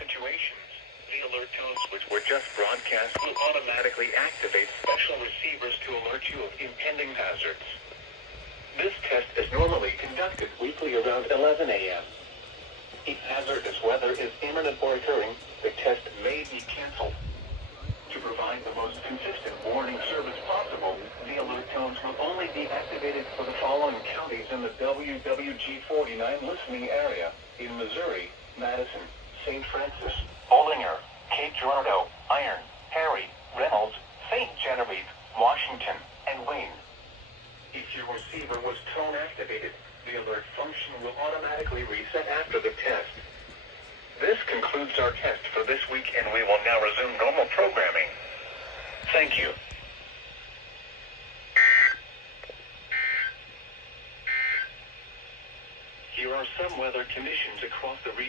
situations. The alert tones which were just broadcast will automatically activate special receivers to alert you of impending hazards. This test is normally conducted weekly around 11 a.m. If hazardous weather is imminent or occurring, the test may be canceled. To provide the most consistent warning service possible, the alert tones will only be activated for the following counties in the WWG49 listening area: in Missouri, Madison, St. Francis, Olinger, Cape Girardeau, Iron, Perry, Reynolds, St. Genevieve, Washington, and Wayne. If your receiver was tone activated, the alert function will automatically reset after the test. This concludes our test for this week, and we will now resume normal programming. Thank you. Here are some weather conditions across the region.